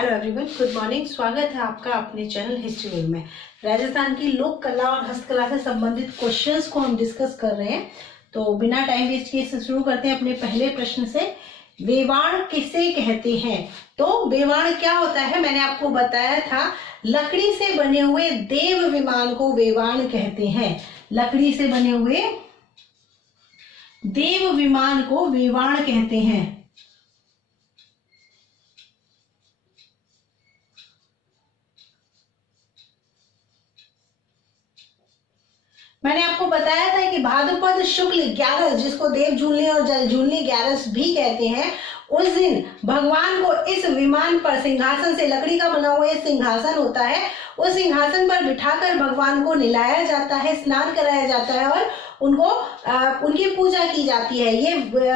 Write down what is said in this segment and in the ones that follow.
Hello everyone, good morning. स्वागत है आपका अपने चैनल हिस्ट्री वर्ल्ड में। राजस्थान की लोक कला और हस्तकला से संबंधित क्वेश्चंस को हम डिस्कस कर रहे हैं। तो बिना टाइम वेस्ट किए शुरू करते हैं अपने पहले प्रश्न से। वेवाण किसे कहते हैं? तो वेवाण क्या होता है, मैंने आपको बताया था, लकड़ी से बने हुए देव विमान को वेवाण कहते हैं। लकड़ी से बने हुए देव विमान को वेवाण कहते हैं। मैंने आपको बताया था कि भाद्रपद शुक्ल 11, जिसको देव झूलनी और जल झूलनी 11 भी कहते हैं, उस दिन भगवान को इस विमान पर सिंहासन से, लकड़ी का बना हुआ एक सिंहासन होता है, उस सिंहासन पर बिठाकर भगवान को नहलाया जाता है, स्नान कराया जाता है और उनको उनकी पूजा की जाती है। ये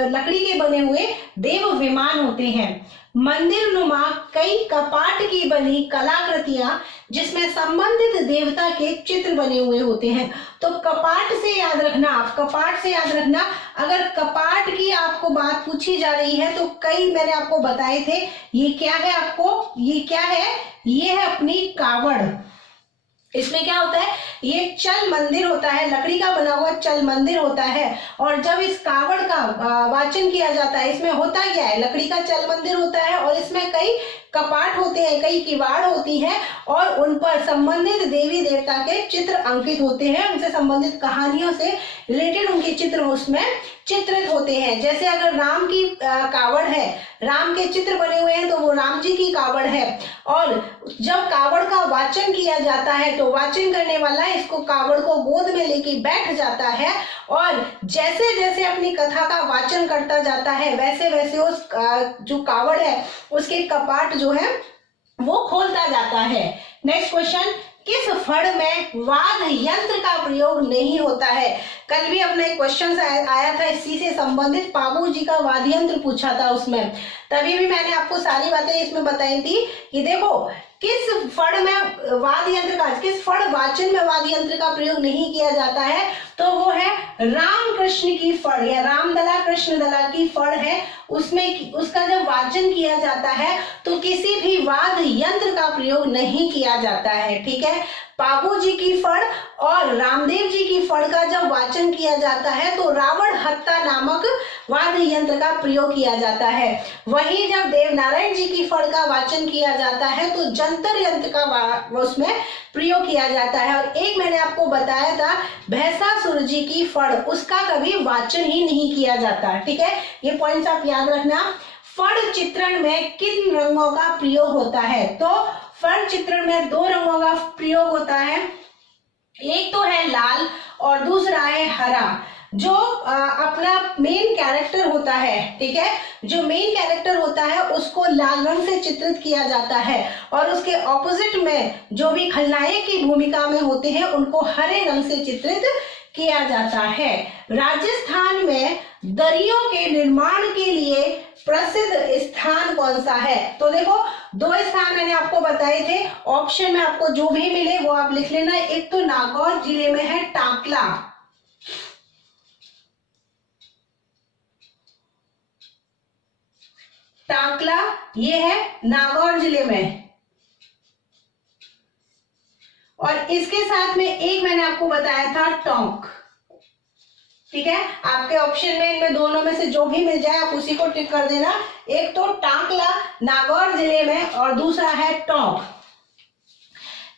लकड़ी के बने हुए देव विमान होते हैं। मंदिर नुमा कई कपाट की बनी कलाकृतियां जिसमें संबंधित देवता के चित्र बने हुए होते हैं। तो कपाट से याद रखना, आप कपाट से याद रखना, अगर कपाट की आपको बात पूछी जा रही है तो कई मैंने आपको बताए थे। ये क्या है, आपको ये क्या है, ये है अपनी कावड़। इसमें क्या होता है, ये चल मंदिर होता है, लकड़ी का बना हुआ चल मंदिर होता है। और जब इस कावड़ का वाचन किया जाता है, इसमें होता क्या है, लकड़ी का चल मंदिर होता है और इसमें कई कपाट होते हैं, कई किवाड़ होती हैं और उन पर संबंधित देवी देवता के चित्र अंकित होते हैं। उनसे संबंधित कहानियों से रिलेटेड उनके चित्र उसमें चित्रित होते हैं। जैसे अगर राम की कावड़ है, राम के चित्र बने हुए हैं तो वो राम जी की कावड़ है। और जब कावड़ का वाचन किया जाता है तो वाचन करने वाला इसको कावड़ को गोद में लेके बैठ जाता है और जैसे जैसे अपनी कथा का वाचन करता जाता है वैसे वैसे उस जो कावड़ है उसके कपाट जो है वो खोलता जाता है। नेक्स्ट क्वेश्चन, किस फड़ में वाद यंत्र का प्रयोग नहीं होता है? कल भी अपना एक क्वेश्चन आया था इसी से संबंधित, पाबू जी का वाद यंत्र पूछा था उसमें, तभी भी मैंने आपको सारी बातें इसमें बताई थी कि देखो किस फड़ में वाद यंत्र का, किस फड़ वाचन में वाद यंत्र का प्रयोग नहीं किया जाता है, तो वो है राम कृष्ण की फड़ या रामदला कृष्ण दला की फड़ है। उसमें उसका जब वाचन किया जाता है तो किसी भी वाद यंत्र का प्रयोग नहीं किया जाता है। ठीक है, पाबू जी की फड़ और रामदेव जी की फड़ का जब वाचन किया जाता है तो रावण हत्ता नामक वाद्य यंत्र का प्रयोग किया जाता है। वहीं जब देवनारायण जी की फड़ का वाचन किया जाता है तो जंतर यंत्र का उसमें प्रयोग किया जाता है। और एक मैंने आपको बताया था भैंसासुर जी की फड़, उसका कभी वाचन ही नहीं किया जाता। ठीक है, ये पॉइंट्स आप याद रखना। फड़ चित्रण में किन रंगों का प्रयोग होता है? तो फड़ चित्रण में 2 रंगों का प्रयोग होता है, एक तो है लाल और दूसरा है हरा। जो अपना मेन कैरेक्टर होता है, ठीक है, जो मेन कैरेक्टर होता है उसको लाल रंग से चित्रित किया जाता है और उसके ऑपोजिट में जो भी खलनायक की भूमिका में होते हैं उनको हरे रंग से चित्रित किया जाता है। राजस्थान में दरियों के निर्माण के लिए प्रसिद्ध स्थान कौन सा है? तो देखो 2 स्थान मैंने आपको बताए थे, ऑप्शन में आपको जो भी मिले वो आप लिख लेना। एक तो नागौर जिले में है टाकला, टाकला ये है नागौर जिले में, और इसके साथ में एक मैंने आपको बताया था टोंक। ठीक है, आपके ऑप्शन में इनमें दोनों में से जो भी मिल जाए आप उसी को टिक कर देना। एक तो टाकला नागौर जिले में और दूसरा है टोंक।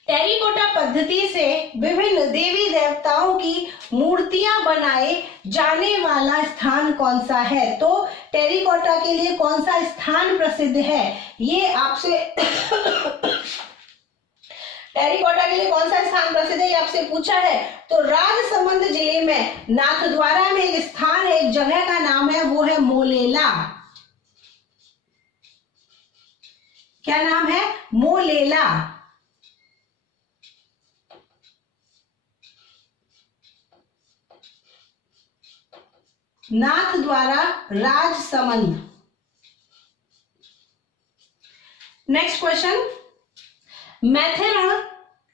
टेरिकोटा पद्धति से विभिन्न देवी देवताओं की मूर्तियां बनाए जाने वाला स्थान कौन सा है? तो टेरिकोटा के लिए कौन सा स्थान प्रसिद्ध है, ये आपसे टेरिकोटा के लिए कौन सा स्थान प्रसिद्ध है ये आपसे पूछा है। तो राजसमंद जिले में नाथद्वारा में एक स्थान है, एक जगह का नाम है, वो है मोलेला। क्या नाम है? मोलेला। नाथद्वारा राजसमंद। नेक्स्ट क्वेश्चन, मैथेरण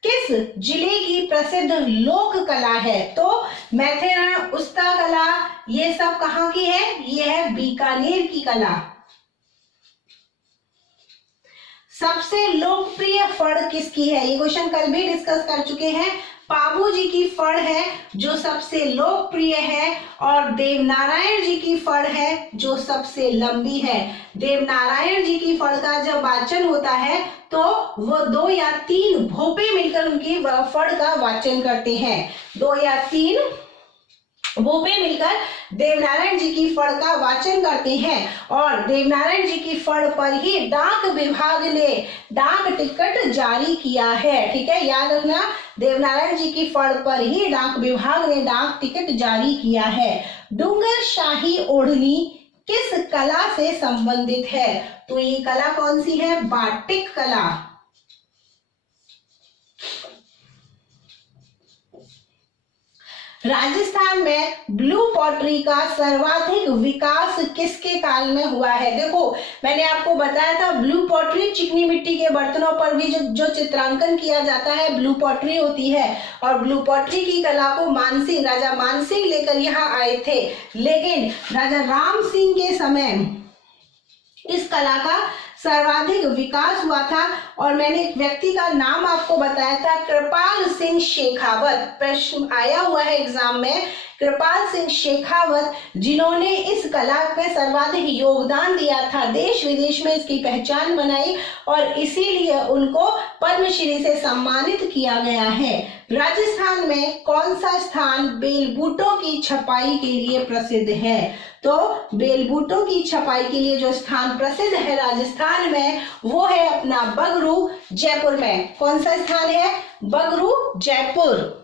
किस जिले की प्रसिद्ध लोक कला है? तो मैथेरण, उस्ता कला, ये सब कहाँ की है? ये है बीकानेर की कला। सबसे लोकप्रिय फड़ किसकी है? ये क्वेश्चन कल भी डिस्कस कर चुके हैं। पाबू जी की फड़ है जो सबसे लोकप्रिय है, और देवनारायण जी की फड़ है जो सबसे लंबी है। देवनारायण जी की फड़ का जब वाचन होता है तो वो 2 या 3 भोपे मिलकर उनकी फड़ का वाचन करते हैं। 2 या 3 भोपे मिलकर देवनारायण जी की फड़ का वाचन करते हैं, और देवनारायण जी की फड़ पर ही डाक विभाग ने डाक टिकट जारी किया है। ठीक है, याद रखना, देवनारायण जी की फड़ पर ही डाक विभाग ने डाक टिकट जारी किया है। डूंगर शाही ओढ़नी किस कला से संबंधित है? तो ये कला कौन सी है? बाटिक कला। राजस्थान में ब्लू पॉटरी का सर्वाधिक विकास किसके काल में हुआ है? देखो, मैंने आपको बताया था ब्लू पॉटरी चिकनी मिट्टी के बर्तनों पर भी जो चित्रांकन किया जाता है ब्लू पॉटरी होती है, और ब्लू पॉटरी की कला को मानसिंह, राजा मानसिंह लेकर यहाँ आए थे, लेकिन राजा राम सिंह के समय इस कला का सर्वाधिक विकास हुआ था। और मैंने एक व्यक्ति का नाम आपको बताया था, कृपाल सिंह शेखावत। प्रश्न आया हुआ है एग्जाम में, कृपाल सिंह शेखावत, जिन्होंने इस कला में सर्वाधिक योगदान दिया था, देश विदेश में इसकी पहचान बनाई, और इसीलिए उनको पद्मश्री से सम्मानित किया गया है। राजस्थान में कौन सा स्थान बेलबूटों की छपाई के लिए प्रसिद्ध है? तो बेलबूटों की छपाई के लिए जो स्थान प्रसिद्ध है राजस्थान में, वो है अपना बगरू, जयपुर में। कौन सा स्थान है? बगरू, जयपुर।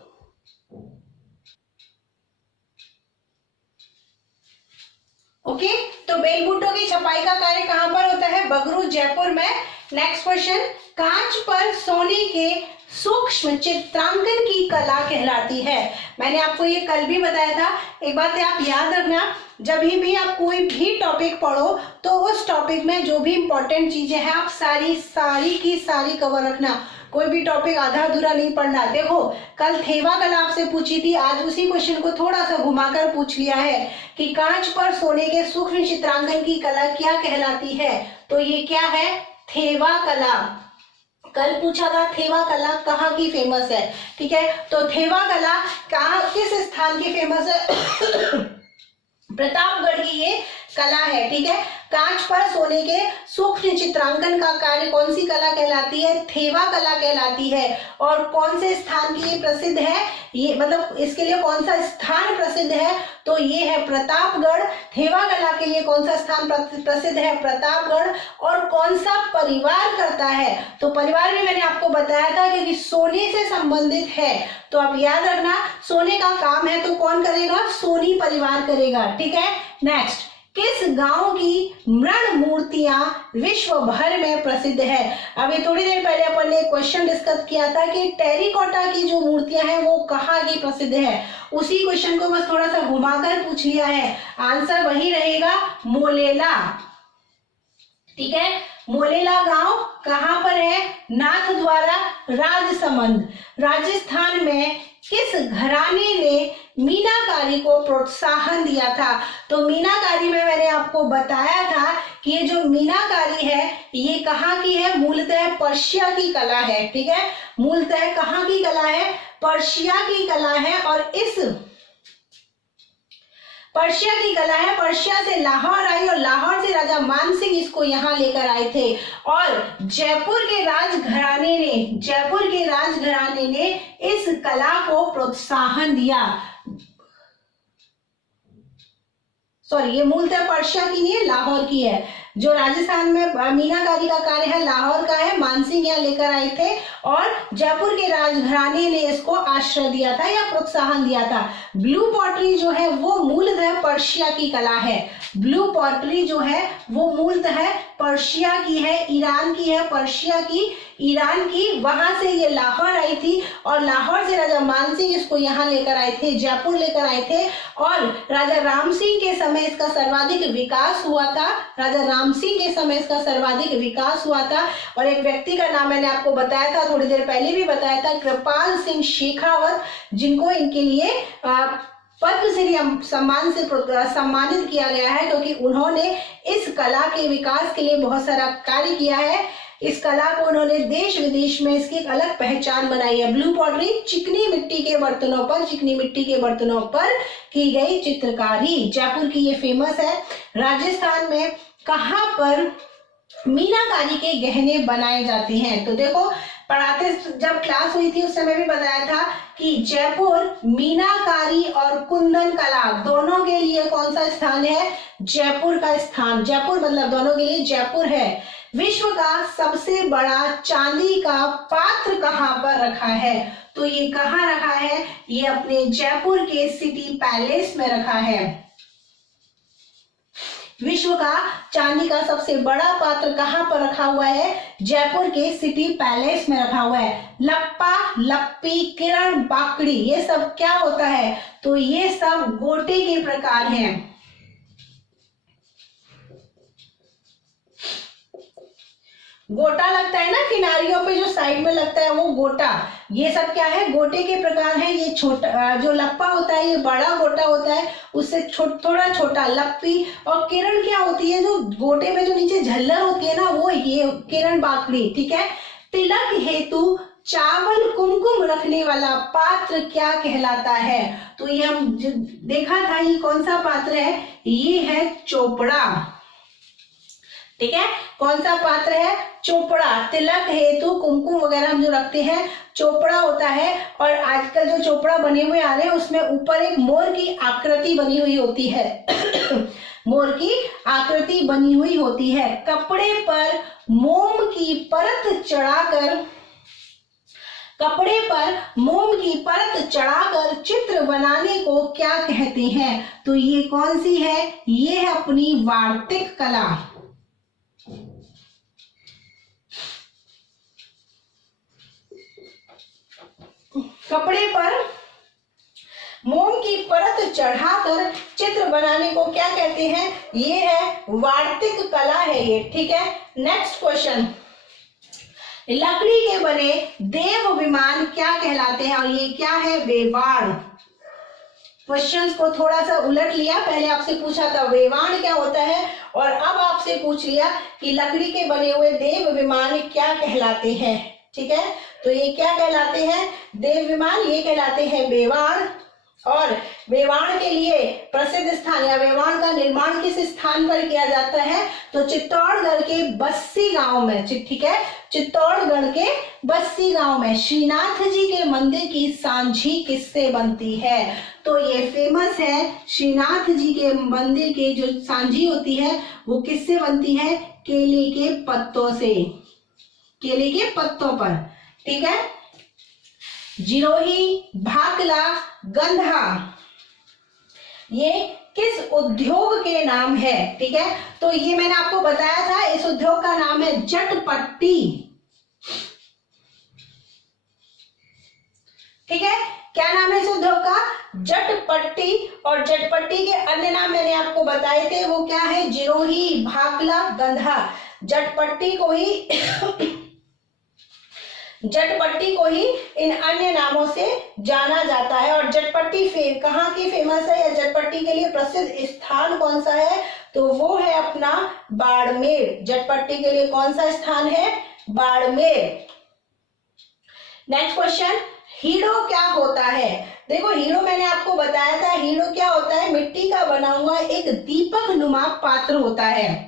ओके, तो बेलबूटों की छपाई का कार्य कहां पर होता है? बगरू, जयपुर में। नेक्स्ट क्वेश्चन, कांच पर सोने के सूक्ष्म चित्रांकन की कला कहलाती है। मैंने आपको ये कल भी बताया था। एक बात है, आप याद रखना, जब भी आप कोई भी टॉपिक पढ़ो तो उस टॉपिक में जो भी इंपॉर्टेंट चीजें हैं आप सारी की सारी कवर रखना। कोई भी टॉपिक आधा अधूरा नहीं पढ़ना। देखो, कल थेवा कला आपसे पूछी थी, आज उसी क्वेश्चन को थोड़ा सा घुमाकर पूछ लिया है कि कांच पर सोने के सूक्ष्म चित्रांकन की कला क्या कहलाती है? तो ये क्या है? थेवा कला। कल पूछा था थेवा कला कहाँ की फेमस है। ठीक है, तो थेवा कला कहाँ, किस स्थान की फेमस है? प्रतापगढ़ की ये कला है। ठीक है, कांच पर सोने के सूक्ष्म चित्रांकन का कार्य कौन सी कला कहलाती है? थेवा कला कहलाती है। और कौन से स्थान की ये प्रसिद्ध है? ये मतलब इसके लिए कौन सा स्थान प्रसिद्ध है? तो ये है प्रतापगढ़। थेवा कला के लिए कौन सा स्थान प्रसिद्ध है? प्रतापगढ़। और कौन सा परिवार करता है? तो परिवार भी मैंने आपको बताया था, क्योंकि सोने से संबंधित है, तो आप याद रखना, सोने का काम है तो कौन करेगा? सोनी परिवार करेगा। ठीक है, नेक्स्ट, किस गांव की मृण मूर्तियां विश्व भर में प्रसिद्ध है? अभी थोड़ी देर पहले अपन ने क्वेश्चन डिस्कस किया था कि टेरिकोटा की जो मूर्तियां हैं वो कहाँ की प्रसिद्ध है। उसी क्वेश्चन को बस थोड़ा सा घुमाकर पूछ लिया है। आंसर वही रहेगा, मोलेला। ठीक है, मोलेला गांव कहाँ पर है? नाथद्वारा, राजसमंद। राजस्थान में किस घराने ने मीनाकारी को प्रोत्साहन दिया था? तो मीनाकारी में मैंने आपको बताया था कि ये जो मीनाकारी है ये कहाँ की है? मूलतः पर्शिया की कला है। ठीक है, मूलतः कहाँ की कला है? पर्शिया की कला है। और इस पर्शिया की कला है, पर्शिया से लाहौर आई और लाहौर से राजा मानसिंह इसको यहाँ लेकर आए थे। और जयपुर के राजघराने ने इस कला को प्रोत्साहन दिया। सॉरी, ये मूलतः पर्शिया की नहीं है, लाहौर की है। जो राजस्थान में मीनाकारी का कार्य है लाहौर का है, मानसिंह यहाँ लेकर आए थे और जयपुर के राजघराने ने इसको आश्रय दिया था या प्रोत्साहन दिया था। ब्लू पॉटरी जो है वो मूलतः पर्शिया की कला है। ब्लू पॉटरी जो है वो मूलतः पर्शिया की है, ईरान की है, पर्शिया की, ईरान की। वहां से ये लाहौर आई थी और लाहौर से राजा मानसिंह इसको यहाँ लेकर आए थे, जयपुर लेकर आए थे। और राजा राम सिंह के समय इसका सर्वाधिक विकास हुआ था। राजा राम सिंह के समय इसका सर्वाधिक विकास हुआ था। और एक व्यक्ति का नाम मैंने आपको बताया था, थोड़ी देर पहले भी बताया था, कृपाल सिंह शेखावत, जिनको इनके लिए पद्मश्री सम्मान से सम्मानित किया गया है, क्योंकि उन्होंने इस कला के विकास के लिए बहुत सारा कार्य किया है। इस कला को उन्होंने देश विदेश में इसकी एक अलग पहचान बनाई है। ब्लू पॉटरी चिकनी मिट्टी के बर्तनों पर की गई चित्रकारी। जयपुर की ये फेमस है। राजस्थान में कहाँ पर मीनाकारी के गहने बनाए जाते हैं? तो देखो पढ़ाते जब क्लास हुई थी उस समय भी बताया था कि जयपुर मीनाकारी और कुंदन कला दोनों के लिए कौन सा स्थान है? जयपुर का स्थान। जयपुर मतलब दोनों के लिए जयपुर है। विश्व का सबसे बड़ा चांदी का पात्र कहाँ पर रखा है? तो ये कहाँ रखा है? ये अपने जयपुर के सिटी पैलेस में रखा है। विश्व का चांदी का सबसे बड़ा पात्र कहाँ पर रखा हुआ है? जयपुर के सिटी पैलेस में रखा हुआ है। लप्पा, लप्पी, किरण, बाकड़ी ये सब क्या होता है? तो ये सब गोटे के प्रकार हैं। गोटा लगता है ना किनारियों पे, जो साइड में लगता है वो गोटा, ये सब क्या है? गोटे के प्रकार है। ये छोटा जो लप्पा होता है ये बड़ा गोटा होता है, उससे थोड़ा छोटा लप्पी। और किरण क्या होती है? जो गोटे में जो नीचे झल्लर होती है ना, वो ये किरण बाकड़ी। ठीक है। तिलक हेतु चावल कुमकुम रखने वाला पात्र क्या कहलाता है? तो ये हम देखा था, ये कौन सा पात्र है? ये है चोपड़ा। ठीक है। कौन सा पात्र है? चोपड़ा। तिलक हेतु कुमकुम वगैरह हम जो रखते हैं चोपड़ा होता है। और आजकल जो चोपड़ा बने हुए आ रहे हैं उसमें ऊपर एक मोर की आकृति बनी हुई होती है मोर की आकृति बनी हुई होती है। कपड़े पर मोम की परत चढ़ाकर चित्र बनाने को क्या कहते हैं? तो ये कौन सी है? ये है अपनी वार्तिक कला। कपड़े पर मोम की परत चढ़ाकर चित्र बनाने को क्या कहते हैं? ये है वार्तिक कला है ये। ठीक है। नेक्स्ट क्वेश्चन, लकड़ी के बने देव विमान क्या कहलाते हैं? और ये क्या है? वेवाण। क्वेश्चंस को थोड़ा सा उलट लिया। पहले आपसे पूछा था वेवाण क्या होता है, और अब आपसे पूछ लिया कि लकड़ी के बने हुए देव विमान क्या कहलाते हैं। ठीक है। तो ये क्या कहलाते हैं? देव विमान। ये कहलाते हैं वेवाण। और वेवाण के लिए प्रसिद्ध स्थान या वेवाण का निर्माण किस स्थान पर किया जाता है? तो चित्तौड़गढ़ के बस्सी गांव में। ठीक है। चित्तौड़गढ़ के बस्सी गांव में श्रीनाथ जी के मंदिर की सांझी किससे बनती है? तो ये फेमस है। श्रीनाथ जी के मंदिर के जो सांझी होती है वो किससे बनती है? केले के पत्तों से, केले के पत्तों पर। ठीक है। जिरोही, भाकला, गंधा ये किस उद्योग के नाम है? ठीक है। तो ये मैंने आपको बताया था, इस उद्योग का नाम है जटपट्टी। ठीक है। क्या नाम है इस उद्योग का? जटपट्टी। और जटपट्टी के अन्य नाम मैंने आपको बताए थे, वो क्या है? जिरोही, भाकला, गंधा। जटपट्टी को ही इन अन्य नामों से जाना जाता है। और जटपट्टी कहाँ की फेमस है, या जटपट्टी के लिए प्रसिद्ध स्थान कौन सा है? तो वो है अपना बाड़मेर। जटपट्टी के लिए कौन सा स्थान है? बाड़मेर। नेक्स्ट क्वेश्चन, हीरो क्या होता है? देखो हीरो मैंने आपको बताया था, हीरो क्या होता है? मिट्टी का बना हुआ एक दीपक नुमा पात्र होता है।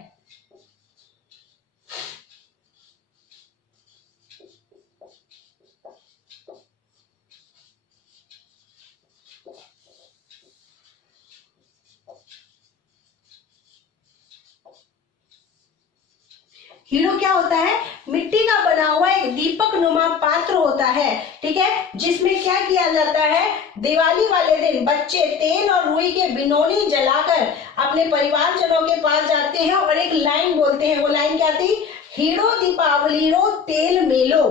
हीरो क्या होता है? मिट्टी का बना हुआ एक दीपक नुमा पात्र होता है। ठीक है। जिसमें क्या किया जाता है? दिवाली वाले दिन बच्चे तेल और रुई के बिनोनी जलाकर अपने परिवारजनों के पास जाते हैं और एक लाइन बोलते हैं। वो लाइन क्या थी? हीरो दीपावली रो तेल मेलो।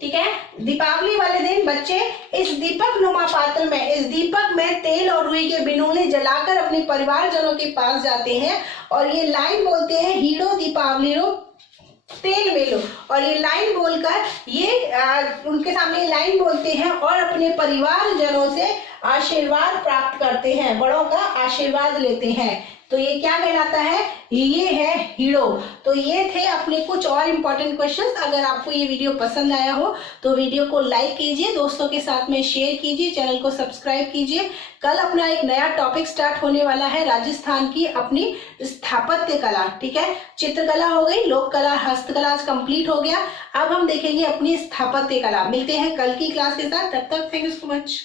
ठीक है। दीपावली वाले दिन बच्चे इस दीपक नुमा पात्र में, इस दीपक में तेल और रुई के बिनोले जलाकर अपने परिवारजनों के पास जाते हैं और ये लाइन बोलते हैं, हीरो दीपावली रो तेल में लो। और ये लाइन बोलकर ये उनके सामने लाइन बोलते हैं और अपने परिवारजनों से आशीर्वाद प्राप्त करते हैं, बड़ों का आशीर्वाद लेते हैं। तो ये क्या कहलाता है? ये है हीरो। तो ये थे अपने कुछ और इम्पोर्टेंट क्वेश्चंस। अगर आपको ये वीडियो पसंद आया हो तो वीडियो को लाइक कीजिए, दोस्तों के साथ में शेयर कीजिए, चैनल को सब्सक्राइब कीजिए। कल अपना एक नया टॉपिक स्टार्ट होने वाला है, राजस्थान की अपनी स्थापत्य कला। ठीक है, चित्रकला हो गई, लोक कला, हस्तकला आज कंप्लीट हो गया। अब हम देखेंगे अपनी स्थापत्य कला। मिलते हैं कल की क्लास के साथ, तब तक थैंक यू सो मच।